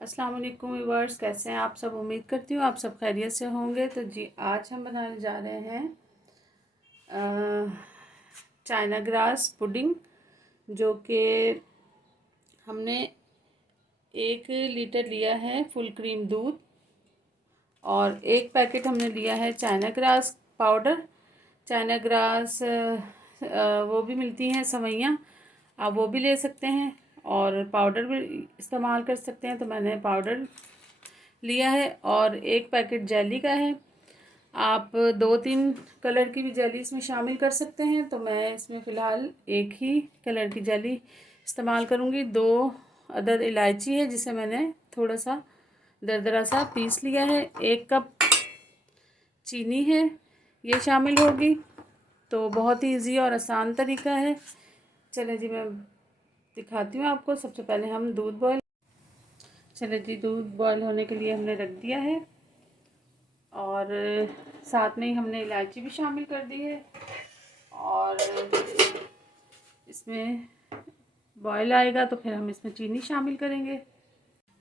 अस्सलाम वालेकुम व्यूअर्स, कैसे हैं आप सब। उम्मीद करती हूँ आप सब खैरियत से होंगे। तो जी आज हम बनाने जा रहे हैं चाइना ग्रास पुडिंग, जो कि हमने 1 लीटर लिया है फुल क्रीम दूध और 1 पैकेट हमने लिया है China grass powder. China grass वो भी मिलती हैं सवैयाँ, आप वो भी ले सकते हैं और पाउडर भी इस्तेमाल कर सकते हैं। तो मैंने पाउडर लिया है और 1 पैकेट जेली का है। आप 2-3 कलर की भी जेली इसमें शामिल कर सकते हैं। तो मैं इसमें फ़िलहाल एक ही कलर की जेली इस्तेमाल करूँगी। 2 अदद इलायची है जिसे मैंने थोड़ा सा दरदरा सा पीस लिया है। 1 कप चीनी है, ये शामिल होगी। तो बहुत ही इजी और आसान तरीका है। चले जी मैं दिखाती हूँ आपको। सबसे पहले हम दूध बॉयल होने के लिए हमने रख दिया है और साथ में ही हमने इलायची भी शामिल कर दी है और इसमें बॉयल आएगा तो फिर हम इसमें चीनी शामिल करेंगे।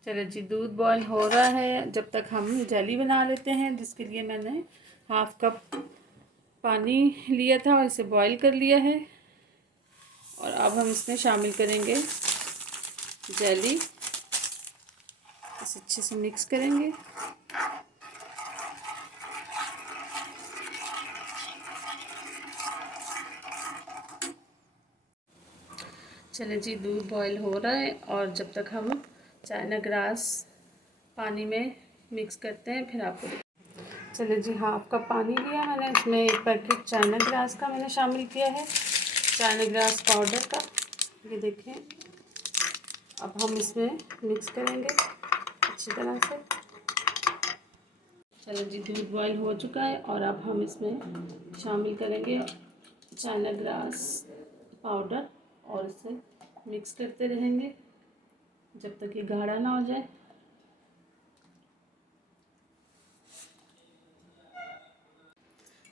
चलो जी, दूध बॉयल हो रहा है, जब तक हम जेली बना लेते हैं, जिसके लिए मैंने 1/2 कप पानी लिया था और इसे बॉयल कर लिया है। और अब हम इसमें शामिल करेंगे जेली, इसे अच्छे से मिक्स करेंगे। चले जी, दूध बॉयल हो रहा है और जब तक हम चाइना ग्रास पानी में मिक्स करते हैं फिर आपको चले जी, 1/2 कप पानी लिया मैंने, इसमें 1 पैकेट चाइना ग्रास का मैंने शामिल किया है, चाइना ग्रास पाउडर का। ये देखें, अब हम इसमें मिक्स करेंगे अच्छी तरह से। चलो जी, दूध बॉयल हो चुका है और अब हम इसमें शामिल करेंगे चाइना ग्रास पाउडर और इसे मिक्स करते रहेंगे जब तक ये गाढ़ा ना हो जाए।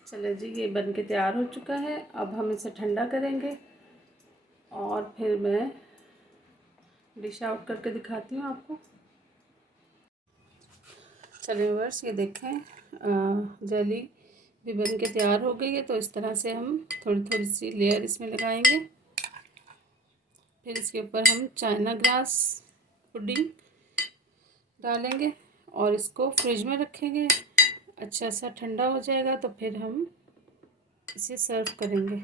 चलो जी, ये बन के तैयार हो चुका है। अब हम इसे ठंडा करेंगे और फिर मैं डिश आउट करके दिखाती हूँ आपको। चलिए व्यूअर्स, ये देखें, जेली भी बन के तैयार हो गई है। तो इस तरह से हम थोड़ी थोड़ी सी लेयर इसमें लगाएंगे। फिर इसके ऊपर हम चाइना ग्रास पुडिंग डालेंगे और इसको फ्रिज में रखेंगे। अच्छा सा ठंडा हो जाएगा तो फिर हम इसे सर्व करेंगे।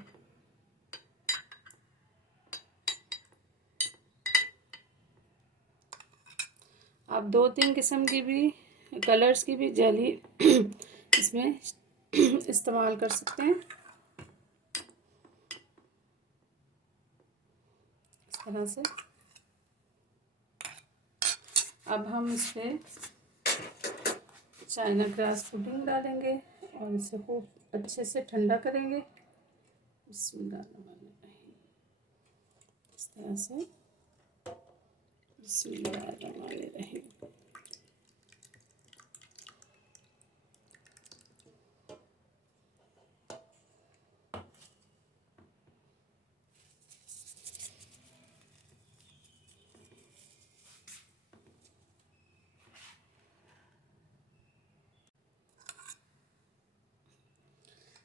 आप 2-3 किस्म की भी कलर्स की भी जेली इसमें इस्तेमाल कर सकते हैं। इस तरह से अब हम इस पर चाइना ग्रास पुडिंग डालेंगे और इसे खूब अच्छे से ठंडा करेंगे। बिस्मिल्लाहिर्रहमानिर्रहीम। इस तरह से बिस्मिल्लाहिर्रहमानिर्रहीम।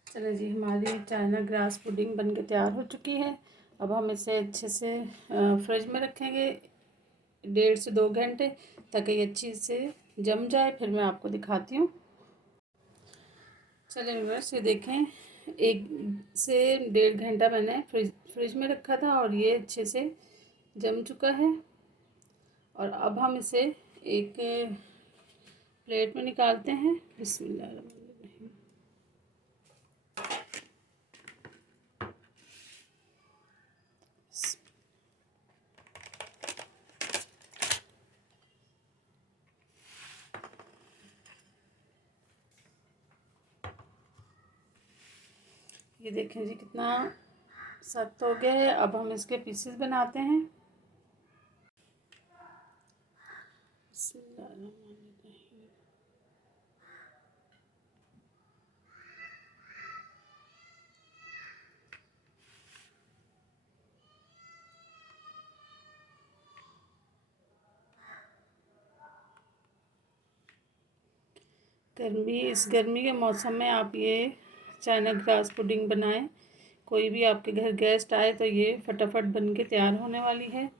चलो जी, हमारी चाइना ग्रास पुडिंग बन के तैयार हो चुकी है। अब हम इसे अच्छे से फ्रिज में रखेंगे 1.5 से 2 घंटे, ताकि ये अच्छी से जम जाए। फिर मैं आपको दिखाती हूँ। चलिए व्यूअर्स, ये देखें, 1 से 1.5 घंटा मैंने फ्रिज में रखा था और ये अच्छे से जम चुका है। और अब हम इसे एक प्लेट में निकालते हैं। बिस्मिल्लाह। ये देखें जी, कितना सख्त हो गया है। अब हम इसके पीसेस बनाते हैं। इस गर्मी के मौसम में आप ये चाइना ग्रास पुडिंग बनाएं। कोई भी आपके घर गेस्ट आए तो ये फटाफट बन के तैयार होने वाली है।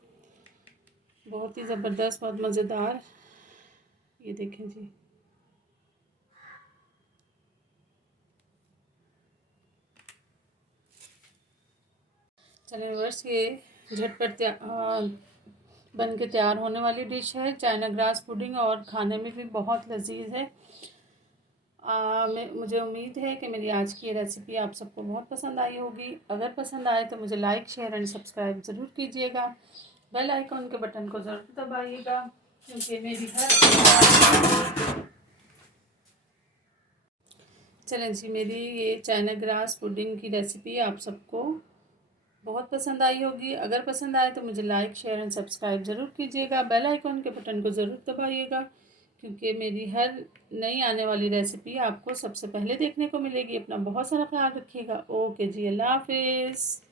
बहुत ही ज़बरदस्त, बहुत मज़ेदार। ये देखें जी। चलिए व्यूअर्स, ये झटपट बन के तैयार होने वाली डिश है चाइना ग्रास पुडिंग, और खाने में भी बहुत लजीज है। मुझे उम्मीद है कि मेरी आज की ये रेसिपी आप सबको बहुत पसंद आई होगी। अगर पसंद आए तो मुझे लाइक, शेयर एंड सब्सक्राइब ज़रूर कीजिएगा। बेल आइकॉन के बटन को ज़रूर दबाइएगा, क्योंकि मेरी चलें जी, मेरी ये चाइना ग्रास पुडिंग की रेसिपी आप सबको बहुत पसंद आई होगी। अगर पसंद आए तो मुझे लाइक, शेयर एंड सब्सक्राइब ज़रूर कीजिएगा। बेल आइकॉन के बटन को ज़रूर दबाइएगा, क्योंकि मेरी हर नई आने वाली रेसिपी आपको सबसे पहले देखने को मिलेगी। अपना बहुत सारा ख्याल रखिएगा। ओके जी, अल्लाह हाफिज़।